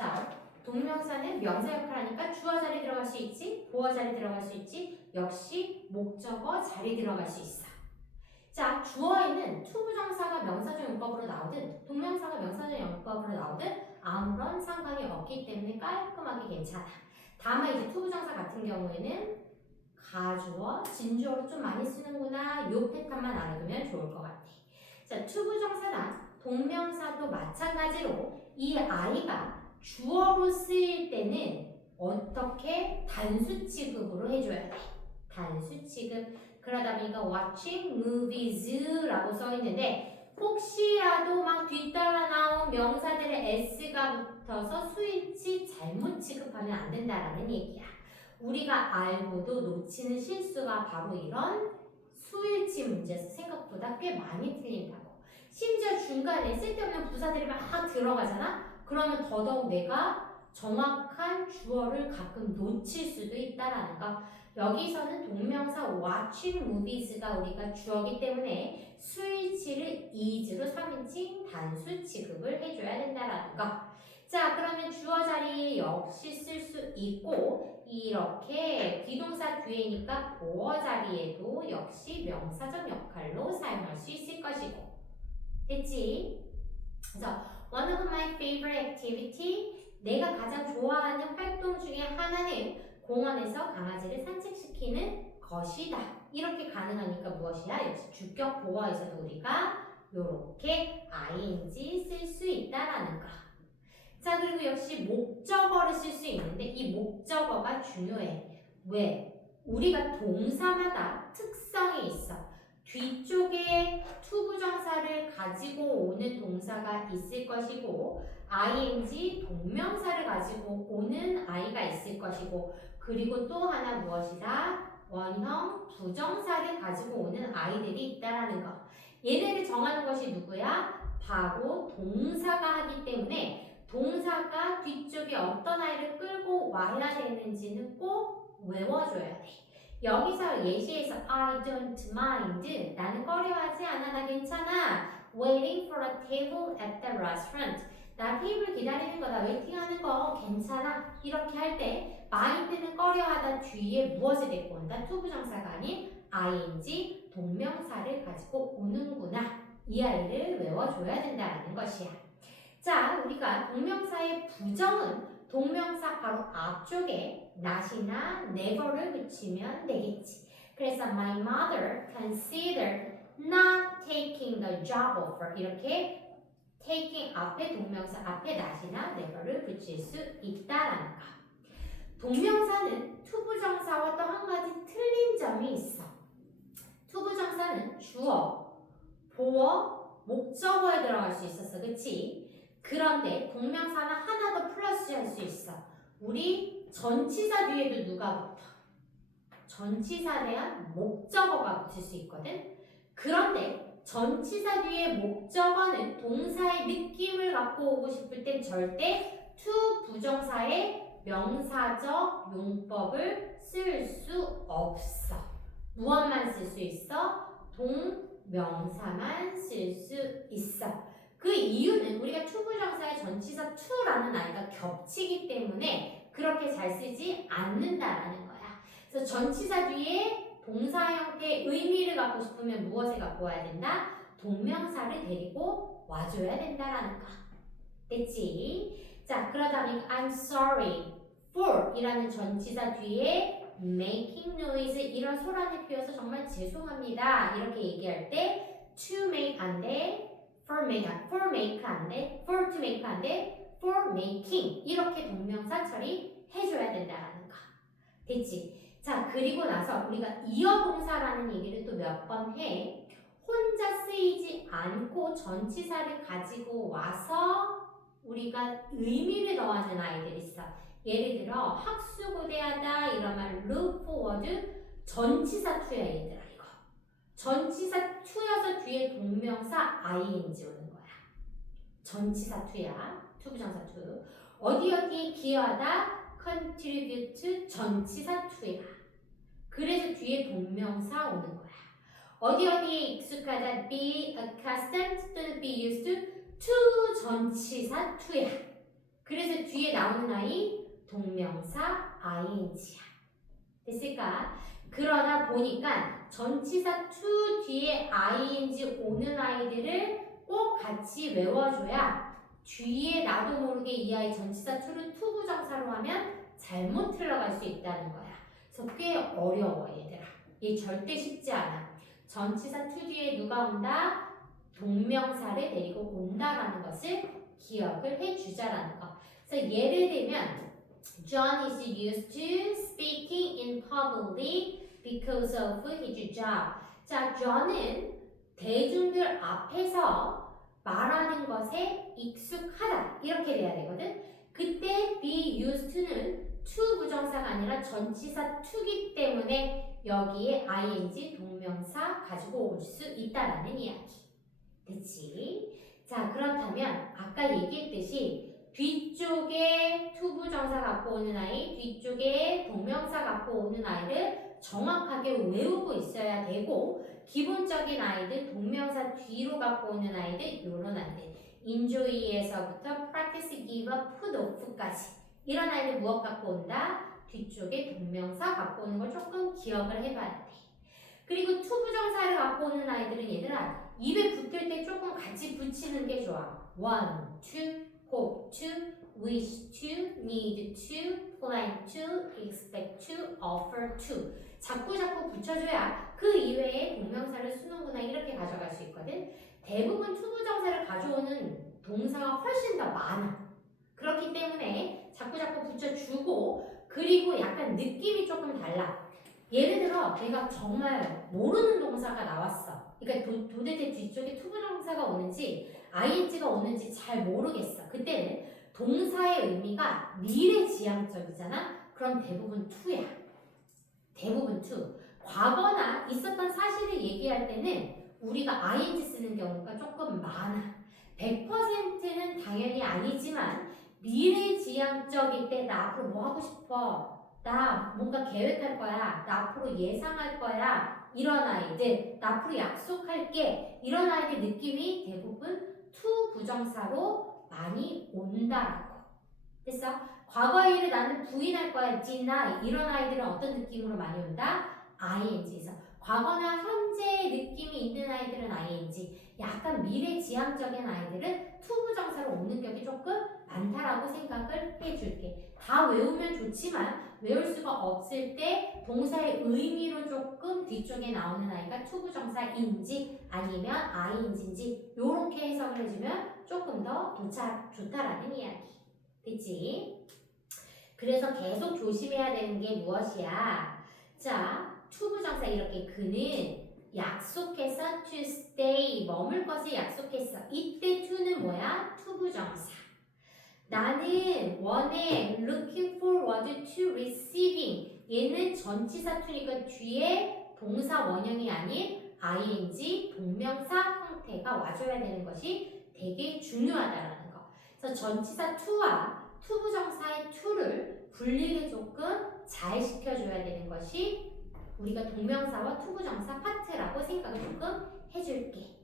자, 동명사는 명사 역할을 하니까 주어 자리 들어갈 수 있지, 보어 자리 들어갈 수 있지, 역시 목적어 자리 들어갈 수 있어. 자, 주어에는 투부정사가 명사적 용법으로 나오든 동명사가 명사적 용법으로 나오든 아무런 상관이 없기 때문에 깔끔하게 괜찮아. 다만 이제 투부정사 같은 경우에는 가주어, 진주어로 좀 많이 쓰는구나. 요 패턴만 알아두면 좋을 것 같아. 자, 투부정사나 동명사도 마찬가지로 이 아이가 주어로 쓰일 때는 어떻게 단수 취급으로 해줘야 돼. 단수 취급. 그러다 보니까 watching movies 라고 써있는데 혹시라도 막 뒤따라 나온 명사들의 s가 붙어서 수일치 잘못 취급하면 안 된다라는 얘기야. 우리가 알고도 놓치는 실수가 바로 이런 수일치 문제에서 생각보다 꽤 많이 틀린다고. 심지어 중간에 쓸데없는 부사들이 막 들어가잖아? 그러면 더더욱 내가 정확한 주어를 가끔 놓칠 수도 있다라는 거. 여기서는 동명사 watching movies가 우리가 주어기 때문에 수일치를 is로 3인칭 단수 취급을 해줘야 된다라는 거. 자, 그러면 주어 자리 역시 쓸 수 있고 이렇게 비동사 뒤에니까 보어 자리에도 역시 명사적 역할로 사용할 수 있을 것이고. 됐지? 그래서 one of my favorite activity, 내가 가장 좋아하는 활동 중에 하나는 공원에서 강아지를 산책시키는 것이다. 이렇게 가능하니까 무엇이야? 역시 주격 보어에서도 우리가 이렇게 ing 쓸 수 있다라는 거. 자, 그리고 역시 목적어를 쓸 수 있는데 이 목적어가 중요해. 왜? 우리가 동사마다 특성이 있어. 뒤쪽에 투부정사를 가지고 오는 동사가 있을 것이고 ing 동명사를 가지고 오는 아이가 있을 것이고 그리고 또 하나 무엇이다? 원형 부정사를 가지고 오는 아이들이 있다라는 거. 얘네를 정하는 것이 누구야? 바로 동사가 하기 때문에 동사가 뒤쪽에 어떤 아이를 끌고 와야 되는지는 꼭 외워줘야 돼. 여기서 예시에서 I don't mind, 나는 꺼려하지 않아, 나 괜찮아. Waiting for a table at the restaurant, 나 테이블 기다리는 거다, 웨이팅하는 거 괜찮아. 이렇게 할 때 mind는 꺼려하다 뒤에 무엇을 데리고 온다? 투부정사가 아닌 ing 동명사를 가지고 오는구나. 이 아이를 외워줘야 된다는 것이야. 자, 우리가 동명사의 부정은 동명사 바로 앞쪽에 not이나 never를 붙이면 되겠지. 그래서 my mother considered not taking the job offer. 이렇게 taking 앞에 동명사 앞에 not이나 never를 붙일 수 있다라는 거. 동명사는 투부정사와 또 한 가지 틀린 점이 있어. 투부정사는 주어, 보어, 목적어에 들어갈 수 있었어. 그치? 그런데 동명사는 하나 더 플러스 할 수 있어. 우리 전치사 뒤에도 누가 붙어? 전치사에 대한 목적어가 붙을 수 있거든. 그런데 전치사 뒤에 목적어는 동사의 느낌을 갖고 오고 싶을 땐 절대 to 부정사의 명사적 용법을 쓸 수 없어. 무엇만 쓸 수 있어? 동명사만 쓸 수 있어. 그 이유는 우리가 투부정사의 전치사 to라는 아이가 겹치기 때문에 그렇게 잘 쓰지 않는다라는 거야. 그래서 전치사 뒤에 동사 형태의 의미를 갖고 싶으면 무엇을 갖고 와야 된다? 동명사를 데리고 와줘야 된다라는 거. 됐지? 자, 그러다 보니까 I'm sorry for 이라는 전치사 뒤에 making noise 이런 소란을 피워서 정말 죄송합니다. 이렇게 얘기할 때 to make 안 돼. for make 안 돼, for to make 안 돼, for making 이렇게 동명사 처리해줘야 된다는 거. 됐지? 자, 그리고 나서 우리가 이어동사라는 얘기를 또 몇 번 해. 혼자 쓰이지 않고 전치사를 가지고 와서 우리가 의미를 더하는 아이들이 있어. 예를 들어 학수고대하다 이런 말 look forward 전치사 투야 얘들아. 전치사 투여서 뒤에 동명사 ing 오는 거야. 전치사 투야. 투부정사 투. 어디에 기여하다 contribute 전치사 투야. 그래서 뒤에 동명사 오는 거야. 어디에 익숙하다 be accustomed 또는 be used to 전치사 투야. 그래서 뒤에 나오는 아이 동명사 ing야. 됐을까? 그러다 보니까 전치사 to 뒤에 ing 오는 아이들을 꼭 같이 외워줘야 뒤에 나도 모르게 이 아이 전치사 to를 to 부정사로 하면 잘못 흘러갈 수 있다는 거야. 그래서 꽤 어려워 얘들아. 얘 절대 쉽지 않아. 전치사 to 뒤에 누가 온다? 동명사를 데리고 온다라는 것을 기억을 해주자라는 거. 그래서 예를 들면 John is used to speaking in public because of his job. 자, John은 대중들 앞에서 말하는 것에 익숙하다. 이렇게 돼야 되거든. 그때 be used to는 to 부정사가 아니라 전치사 to기 때문에 여기에 ing 동명사 가지고 올 수 있다라는 이야기. 그치? 자, 그렇다면 아까 얘기했듯이 뒤쪽에 to 부정사 갖고 오는 아이, 뒤쪽에 동명사 갖고 오는 아이를 정확하게 외우고 있어야 되고 기본적인 아이들, 동명사 뒤로 갖고 오는 아이들, 이런 아이들 enjoy에서부터 practice, give up, put off까지 이런 아이들 무엇 갖고 온다? 뒤쪽에 동명사 갖고 오는 걸 조금 기억을 해봐야 돼. 그리고 to 부정사를 갖고 오는 아이들은 얘들아 입에 붙을 때 조금 같이 붙이는 게 좋아. want to, hope to, wish to, need to, plan to, expect to, offer to. 자꾸 붙여줘야 그 이외에 동명사를 쓰는구나 이렇게 가져갈 수 있거든. 대부분 to 부정사를 가져오는 동사가 훨씬 더 많아. 그렇기 때문에 자꾸 붙여주고 그리고 약간 느낌이 조금 달라. 예를 들어 내가 정말 모르는 동사가 나왔어. 그러니까 도대체 뒤쪽에 to 부정사가 오는지 ing가 오는지 잘 모르겠어. 그때는 동사의 의미가 미래지향적이잖아. 그럼 대부분 to야. 대부분 to. 과거나 있었던 사실을 얘기할 때는 우리가 ing 쓰는 경우가 조금 많아. 100%는 당연히 아니지만 미래지향적일 때 나 앞으로 뭐 하고 싶어? 나 뭔가 계획할 거야. 나 앞으로 예상할 거야. 이런 아이들. 나 앞으로 약속할게. 이런 아이들 느낌이 대부분 to 부정사로 많이 온다라고. 됐어? 과거의 일을 나는 부인할 거야. deny. 이런 아이들은 어떤 느낌으로 많이 온다? ing에서. 과거나 현재의 느낌이 있는 아이들은 ing. 약간 미래지향적인 아이들은 to 부정사로 오는 격이 조금 많다라고 생각을 해줄게. 다 외우면 좋지만 외울 수가 없을 때 동사의 의미로 조금 뒤쪽에 나오는 아이가 to 부정사인지 아니면 ing인지 이렇게 해석을 해주면 조금 더 좋다라는 이야기. 됐지? 그래서 계속 조심해야 되는 게 무엇이야? 자, to 부정사 이렇게 그는 약속해서 to stay 머물 것을 약속했어. 이때 to는 뭐야? to 부정사. 나는 원해 looking forward to receiving 얘는 전치사 to니까 뒤에 동사 원형이 아닌 ing 동명사 형태가 와줘야 되는 것이 되게 중요하다라는 거. 그래서 전치사 to와 to 부정사의 to를 분리를 조금 잘 시켜줘야 되는 것이 우리가 동명사와 to 부정사 파트라고 생각을 조금 해줄게.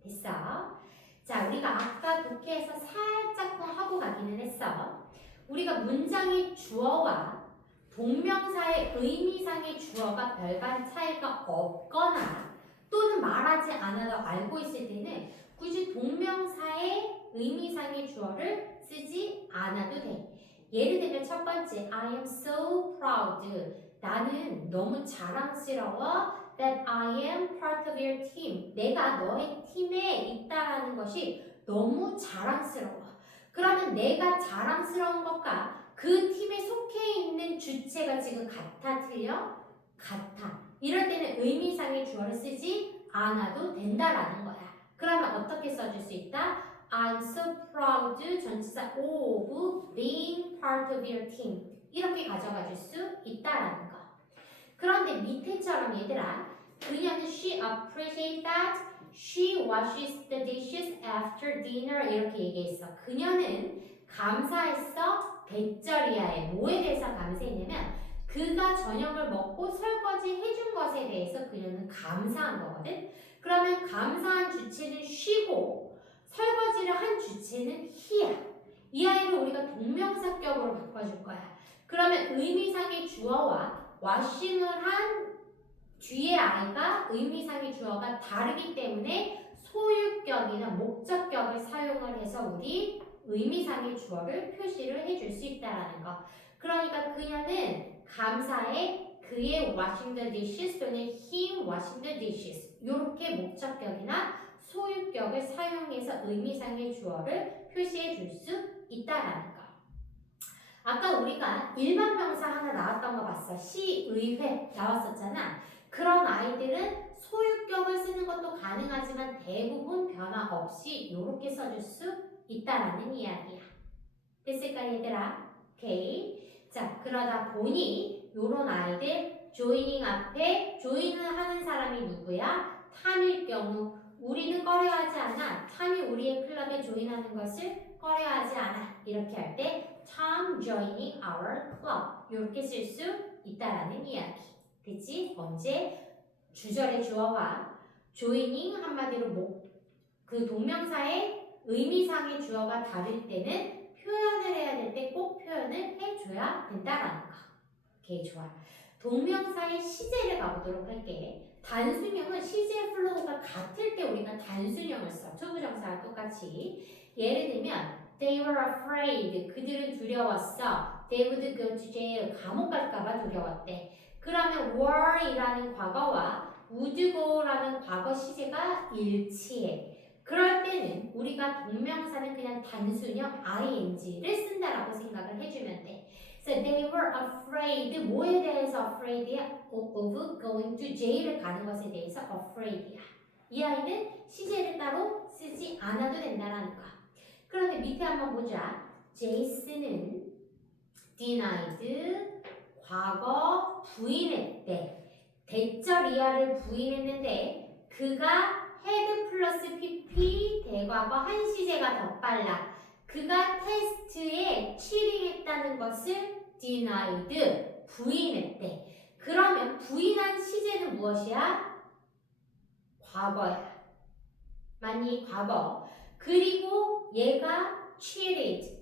됐어? 자, 우리가 아까 독해에서 살짝 하고 가기는 했어. 우리가 문장의 주어와 동명사의 의미상의 주어가 별반 차이가 없거나 또는 말하지 않아도 알고 있을 때는 굳이 동명사의 의미상의 주어를 쓰지 않아도 돼. 예를 들면 첫 번째, I am so proud. 나는 너무 자랑스러워. That I am part of your team. 내가 너의 팀에 있다라는 것이 너무 자랑스러워. 그러면 내가 자랑스러운 것과 그 팀에 속해 있는 주체가 지금 같아, 틀려? 같아. 이럴 때는 의미상의 주어를 쓰지 않아도 된다라는 거야. 그러면 어떻게 써줄 수 있다? I'm so proud, 전치사 of being part of your team. 이렇게 가져가 줄 수 있다라는 거. 그런데 밑에처럼 얘들아, 그녀는 she appreciates that she washes the dishes after dinner 이렇게 얘기했어. 그녀는 감사했어. 대절이야에 뭐에 대해서 감사했냐면 그가 저녁을 먹고 설거지 해준 것에 대해서 그녀는 감사한 거거든. 그러면 감사한 주체는 she고 설거지를 한 주체는 he야. 이 아이를 우리가 동명사격으로 바꿔줄 거야. 그러면 의미상의 주어와 washing을 한 뒤에 아이가 의미상의 주어가 다르기 때문에 소유격이나 목적격을 사용을 해서 우리 의미상의 주어를 표시를 해줄 수 있다라는 거. 그러니까 그녀는 감사해 그의 washing the dishes 또는 him washing the dishes 이렇게 목적격이나 소유격을 사용해서 의미상의 주어를 표시해 줄 수 있다라는 거. 아까 우리가 일반 명사 하나 나왔던 거 봤어. 시의회 나왔었잖아. 그런 아이들은 소유격을 쓰는 것도 가능하지만 대부분 변화 없이 이렇게 써줄 수 있다라는 이야기야. 됐을까 얘들아? 오케이. 자, 그러다 보니 요런 아이들 조이닝 앞에 조인을 하는 사람이 누구야? 탐일 경우 우리는 꺼려하지 않아. 탐이 우리의 클럽에 조인하는 것을 꺼려하지 않아. 이렇게 할 때 Tom joining our club 이렇게 쓸 수 있다라는 이야기. 그치? 언제? 주절의 주어와 joining 한마디로 그 동명사의 의미상의 주어가 다를 때는 표현을 해야 될 때 꼭 표현을 해줘야 된다라는 거. 오케이, 좋아. 동명사의 시제를 가보도록 할게. 단순형은 시제 플로우가 같을 때 우리가 단순형을 써. 투부정사와 똑같이. 예를 들면 They were afraid. 그들은 두려웠어. They would go to jail. 감옥 갈까봐 두려웠대. 그러면 were이라는 과거와 would go라는 과거 시제가 일치해. 그럴 때는 우리가 동명사는 그냥 단순형 ing를 쓴다라고 생각을 해주면 돼. So they were afraid. 뭐에 대해서 afraid이야? Of going to jail을 가는 것에 대해서 afraid이야. 이 아이는 시제를 따로 쓰지 않아도 된다라는 거. 그런데 밑에 한번 보자. 제이슨은 denied 과거 부인했대. 대절 이하를 부인했는데 그가 had 플러스 pp 대과거 한 시제가 더 빨라. 그가 테스트에 치링했다는 것을 denied 부인했대. 그러면 부인한 시제는 무엇이야? 과거야. 맞니? 과거. 그리고 얘가 cheated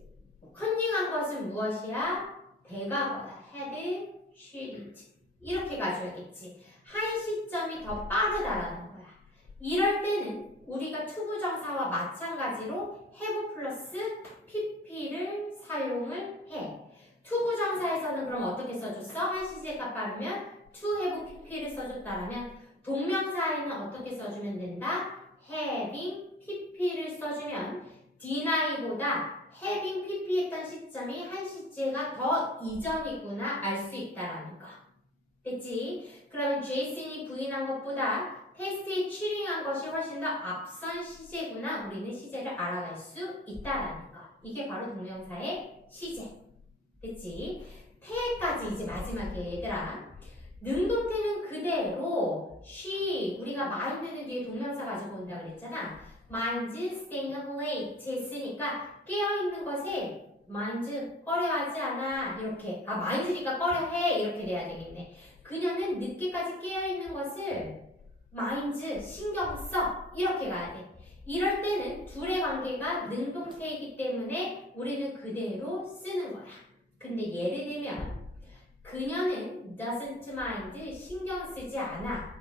컨닝한 것은 무엇이야? 대과거야. had cheated 이렇게 가져야겠지. 한 시점이 더 빠르다라는 거야. 이럴 때는 우리가 투부정사와 마찬가지로 have 플러스 pp를 사용을 해. 투부정사에서는 그럼 어떻게 써줬어? 한 시제가 빠르면 to have pp를 써줬다라면 동명사에는 어떻게 써주면 된다? having pp를 써주면 deny보다 having pp 했던 시점이 한 시제가 더 이전이구나 알 수 있다라는 거. 됐지? 그러면 제이슨이 부인한 것보다 테스트에 치링한 것이 훨씬 더 앞선 시제구나. 우리는 시제를 알아갈 수 있다라는 거. 이게 바로 동명사의 시제. 됐지? 태까지 이제 마지막에 얘들아. 능동태는 그대로 she 우리가 mind는 뒤에 동명사 가지고 온다 그랬잖아. mind staying late 했으니까 깨어있는 것에 mind 꺼려하지 않아 이렇게 mind니까 꺼려해 이렇게 돼야 되겠네. 그녀는 늦게까지 깨어있는 것을 mind 신경 써 이렇게 가야 돼. 이럴 때는 둘의 관계가 능동태이기 때문에 우리는 그대로 쓰는 거야. 근데 예를 들면 그녀는 doesn't mind 신경 쓰지 않아.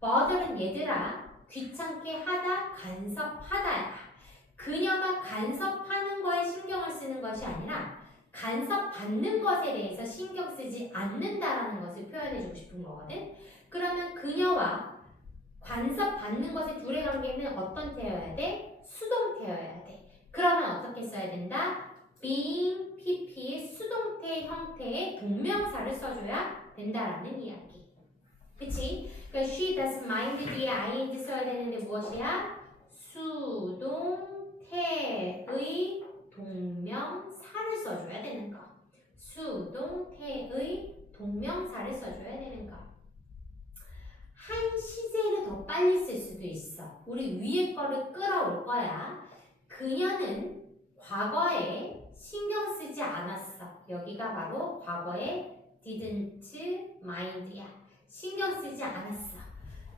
bother는 얘들아 귀찮게 하다 간섭하다야. 그녀가 간섭하는 거에 신경을 쓰는 것이 아니라 간섭받는 것에 대해서 신경 쓰지 않는다라는 것을 표현해주고 싶은 거거든. 그러면 그녀와 간섭받는 것의 둘의 관계는 어떤 태여야 돼? 수동태여야 돼. 그러면 어떻게 써야 된다? being pp의 수동태 형태의 동명사를 써줘야 된다라는 이야기. 그치? 그러니까 she doesn't mind 뒤에 ing 써야 되는데 무엇이야? 수동태의 동명사를 써줘야 되는 거. 수동태의 동명사를 써줘야 되는 거. 한 시제를 더 빨리 쓸 수도 있어. 우리 위에 거를 끌어올 거야. 그녀는 과거에 신경 쓰지 않았어. 여기가 바로 과거의 didn't mind야. 신경 쓰지 않았어.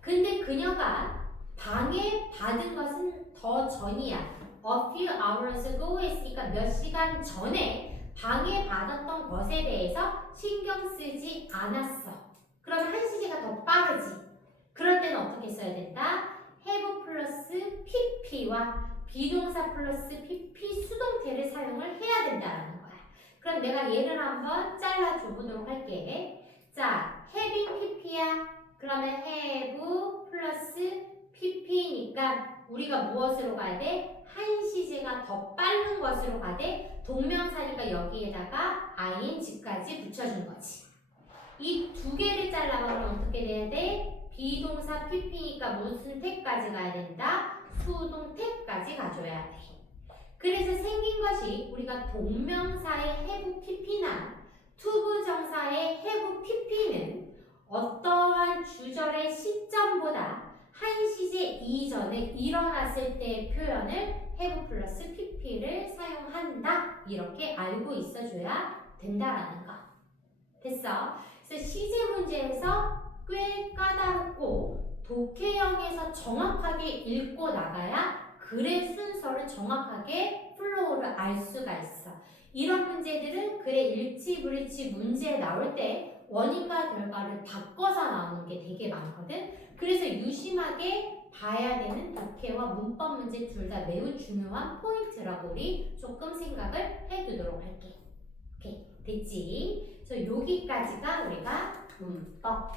근데 그녀가 방해받은 것은 더 전이야. a few hours ago 했으니까 몇 시간 전에 방해받았던 것에 대해서 신경 쓰지 않았어. 그러면 한 시제가 더 빠르지. 그럴 때는 어떻게 써야 된다? have 플러스 pp와 비동사 플러스 pp 수동태를 사용을 해야 된다라는 거야. 그럼 내가 얘를 한번 잘라줘 보도록 할게. 자, having pp야. 그러면 have 플러스 pp니까 우리가 무엇으로 가야 돼? 한 시제가 더 빠른 것으로 가되 동명사니까 여기에다가 ing까지 붙여준 거지. 이 두 개를 잘라보면 어떻게 돼야 돼? 비동사 pp니까 무슨 태까지 가야 된다? 수동태까지 가져야 돼. 그래서 생긴 것이 우리가 동명사의 have pp나 투부정사의 have pp는 어떠한 주절의 시점보다 한 시제 이전에 일어났을 때의 표현을 have 플러스 pp를 사용한다. 이렇게 알고 있어줘야 된다라는 거. 됐어? 그래서 시제 문제에서 꽤 까다롭고 독해형에서 정확하게 읽고 나가야 글의 순서를 정확하게 플로우를 알 수가 있어. 이런 문제들은 글의 일치, 불일치 문제 나올 때 원인과 결과를 바꿔서 나오는 게 되게 많거든. 그래서 유심하게 봐야 되는 독해와 문법 문제 둘 다 매우 중요한 포인트라고 우리 조금 생각을 해두도록 할게. 오케이, 됐지? 그래서 여기까지가 우리가 문법